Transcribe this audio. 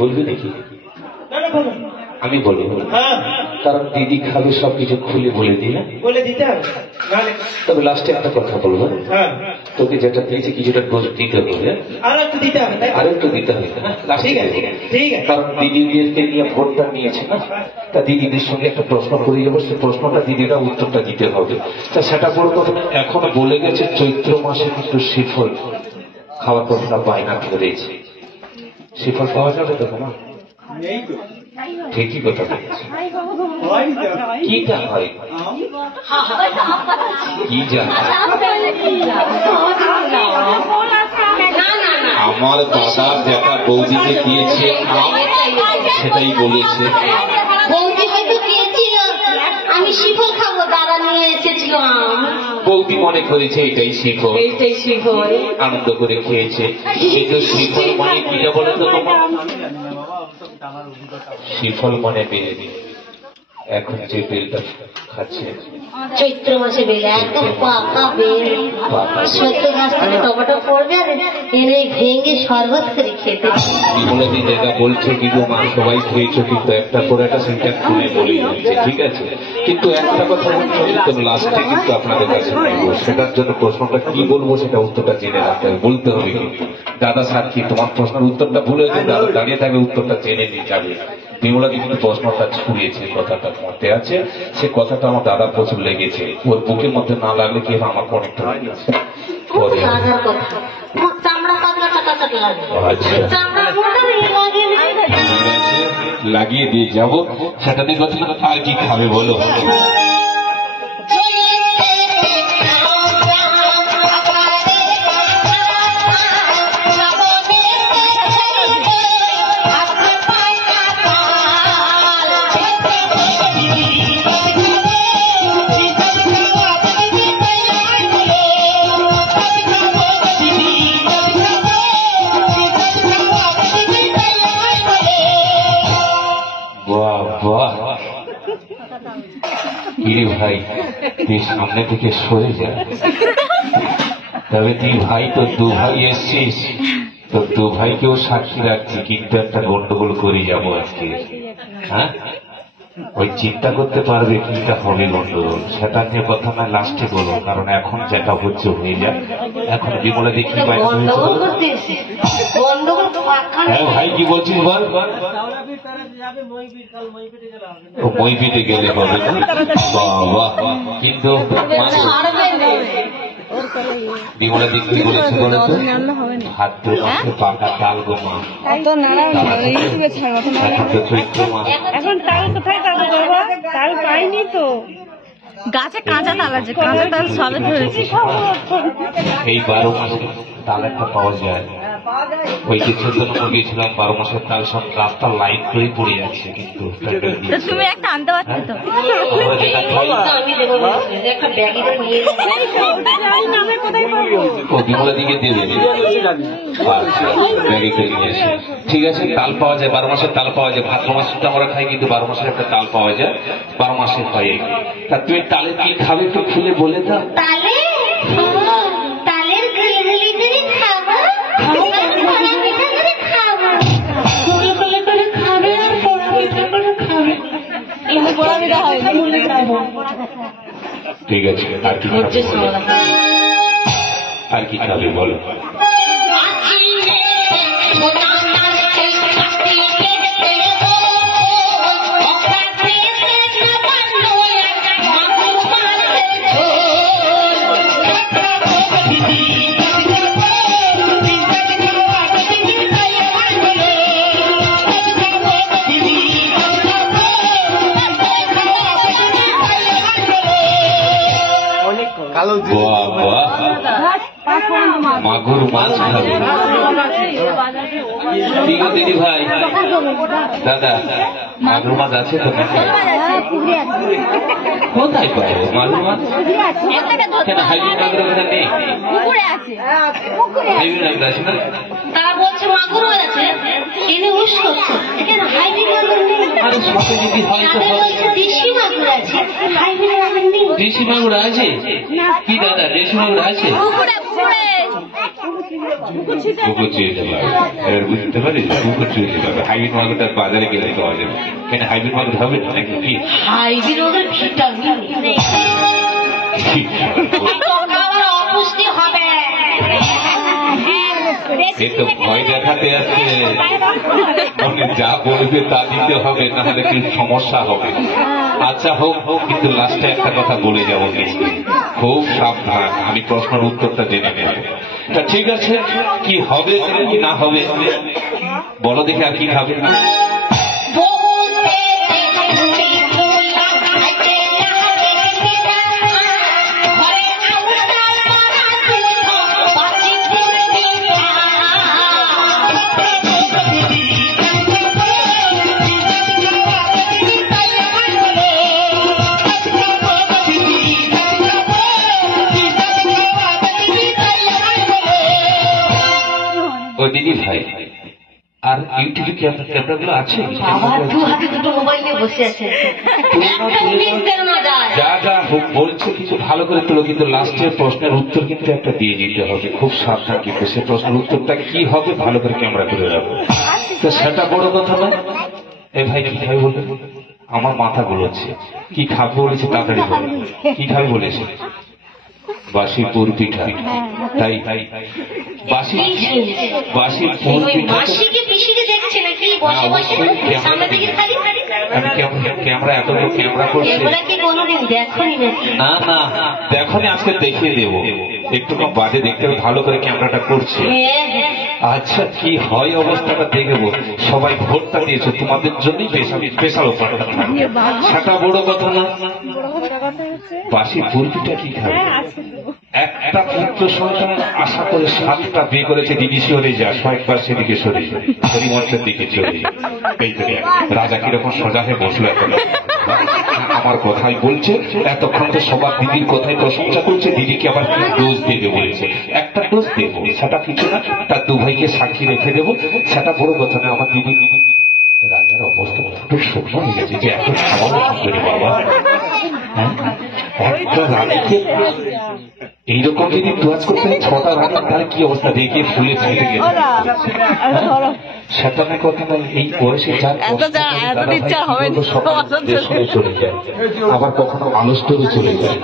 বলবি নাকি? আমি বলবো, কারণ দিদি খাবে সবকিছু খুলে বলে দিলে বলে দিতে হবে। তবে লাস্টে একটা কথা বলবো, তোকে যেটা পেয়েছে কিছুটা ডোজ দিতে হবে, আর একটু দিতে হবে, আর একটু দিতে হবে। ঠিক আছে ঠিক আছে। কারণ দিদিদেরকে নিয়ে ভোটটা নিয়েছে না, তা দিদিদের সঙ্গে একটা প্রশ্ন করে যাবো, সে প্রশ্নটা দিদিরা উত্তরটা দিতে হবে। তা সেটা বড় কথা এখন বলে গেছে চৈত্র মাসে কিন্তু শ্রীফল খাওয়ার কথাটা বায়না ধরেছে। শ্রীফল পাওয়া যাবে তো না? ঠিকই কথা বলেছে। কিটা হয় কি জানে আমার দাদা যেটা বৌদিকে দিয়েছে সেটাই বলেছে। বৌদি হয়তো দিয়েছিল, আমি শিফল খাবো, দাদা নিয়ে এসেছিল। বৌদি মনে করেছে এটাই শিফল, এইটাই শিফল, আনন্দ করে খেয়েছে। কিন্তু শিফল মানে কিটা বলে তো তোমার? শিফল মানে বেলে, এখন যে বেলটা খাচ্ছে চৈত্র মাসে বেলে, একদম পাকা বেল, সত্য গাছ থেকে টমেটো পড়বে আর এনে ভেঙে শরবত করে খেতে। বিমলাদি যেটা বলছে কিন্তু মা সবাই খেয়েছো, কিন্তু একটা করে একটা সেন্টেন্স শুনে বলে যাচ্ছে, ঠিক আছে? কিন্তু একটা কথা বলছো একদম লাস্টে কিন্তু আপনাদের কাছে বলবো, সেটার জন্য প্রশ্নটা কি বলবো সেটা উত্তরটা জেনে রাখতে হবে, বলতে হবে। কিন্তু দাদা সাক্ষী, তোমার প্রশ্নের উত্তরটা ভুলে দাদা দাঁড়িয়ে থাকবে, উত্তরটা জেনে নিয়ে যাবে। বিমলাদি কিন্তু প্রশ্নটা ছুঁড়িয়েছে, কথাটা মধ্যে আছে, সে কথাটা আমার দাদার প্রচুর লেগেছে। ওর বুকের মধ্যে না লাগলে কি আমার অনেকটা লেগেছে। লাগিয়ে দিয়ে যাবো, সেটা নিয়ে কথা। আর কি খাবে বলো? ভাই তুই সামনে থেকে সরে যা, তবে তুই ভাই তো দু ভাই এসছিস, তো দু ভাইকেও সাক্ষী রাখছি, কিন্তু একটা গন্ডগোল করে যাবো আজকে। হ্যাঁ, ওই চিন্তা করতে পারবে কিটা হবে গন্ডগোল, সেটা নিয়ে কথা না লাস্টে বলো, কারণ এখন যেটা হচ্ছে হয়ে যায়। এখন বিমলা দেখি ভাই কি বলছিস বল? মইপিটে গেলে হবে না বাবা, কিন্তু বিমলা দেখি বলেছে বলে তো ভাদ্র মাসে পাকা তাল গো মা, চৈত্র মাস এখন তাল কোথায় পাবো বাবা? তাল পাইনি তো, গাছে কাঁচা তাল আছে, কাঁচা তাল সবে ধরেছি। এই 12 মাসে তাল একটা পাওয়া যায়, ওই কিছুর জন্য গিয়েছিলাম 12 মাসের তাল সব রাস্তা লাইন করে পড়ে যাচ্ছে, কিন্তু তুমি একটা আনতে পারছো তো? ও বিমলা দিকে দেবে, ঠিক আছে। তাল পাওয়া যায় 12 মাসের তাল পাওয়া যায়, ভাদ্র মাসে আমরা খাই, কিন্তু 12 মাসের একটা তাল পাওয়া যায়, 12 মাসে হয়। তা তুমি তালে কি খাবে তো খুলে বলে দাও। ঠিক আছে, আর কি খাবে আর কি খাবে বলো? মাগুর মাছ খাবে দিদি ভাই, দাদা মাগুর মাছ আছে তো? কোথায় পাবো মাগুর মাছ? কেন হাইব্রিড মাগুর নেই? হাইব্রিড মাগুর আছে না? তারা বলছে মাগুর আছে, আরে সাথে যদি হয় তো দেশি মাগুর আছে, হাইব্রিড মাগুর নেই। দেশি মাগুর আছে কি দাদা? দেশি মাগুর আছে? কুকুর চুয়ে দিল এবার বুঝতে পারিস কুকুর চুয়ে দিল হাইব্রিড মাগুর তার বাজারে গেলে পাওয়া যাবে কেন হাইব্রিড মাগুর হবে না নাকি কি হাইব্রিড ওদের ভিটামিন নেই অপুষ্টি হবে এ তো ভয় দেখাতে আছে মানে যা বলবে তা দিতে হবে নাহলে কিন্তু সমস্যা হবে আচ্ছা হোক হোক কিন্তু লাস্টে একটা কথা বলে যাবো খুব সাবধান আমি প্রশ্নের উত্তরটা জেনে নেব তা ঠিক আছে কি হবে কি না হবে বলো দেখে আর কি খাবে ও দিদি ভাই আর ইউটিউবে কি আপনার ক্যামেরাগুলো আছে আবার দু হাতে দুটো মোবাইল নিয়ে বসে আছে যা যা বলছে কিছু ভালো করে তুলো কিন্তু লাস্টের প্রশ্নের উত্তর কিন্তু একটা দিয়ে দিতে হবে খুব সাবধান কিন্তু সে প্রশ্নের উত্তরটা কি হবে ভালো করে ক্যামেরা তুলে রাখবো তো সেটা বড় কথা না এই ভাই কি খাবে বলবে আমার মাথা গুলোচ্ছে কি খাবে বলেছে তাড়াতাড়ি বলে কি খাবে বলেছে বাসি পুর পিঠা তাই বাসি বাসি পুর পিঠা মাসিকে পিসিকে দেখছে নাকি বসে বসে সামনে থেকে খালি আমি ক্যামেরা এত বড় ক্যামেরা করছি এগুলা কি কোনোদিন দেখোনি নাকি না না দেখনি আজকে দেখিয়ে দেবো একটু কম বাজে দেখতে হবে ভালো করে ক্যামেরাটা করছি আচ্ছা কি হয় অবস্থাটা দেখবো সবাই ভোটটা দিয়েছে তোমাদের জন্যই স্পেশাল অফারটা সেটা বড় কথা না বাসি পুরপিটা কি খাবে একটা পুত্র সন্তানের আশা করে 7টা বিয়ে করেছে দিদি সরে যা কয়েকবার সেদিকে সরে হরিমঞ্চের দিকে চলে এই তো রাজা কিরকম সোজা হয়ে বসলো এখন আমার কথাই বলছে এতক্ষণ তো সবার দিদির কথাই প্রশংসা করছে দিদিকে আবার ডোজ দেবে বলেছে একটা ডোজ দেবো সেটা কিছু না তার 2 ভাইকে সাক্ষী রেখে দেবো সেটা বড় কথা না আমার দিদি রাজার অবস্থা খুব শুকনো হয়ে গেছে যে এত খাওয়ানো করে বাবা একটা রানীকে এইরকম যদি তোয়াজ করতে 6টা রানী তাহলে কি অবস্থা দেখে ফুলে ফেটে গেছে সেটা না কথা নয় এই বয়সে যার হবে চলে যায় আবার কখনো আলস্য চলে যায়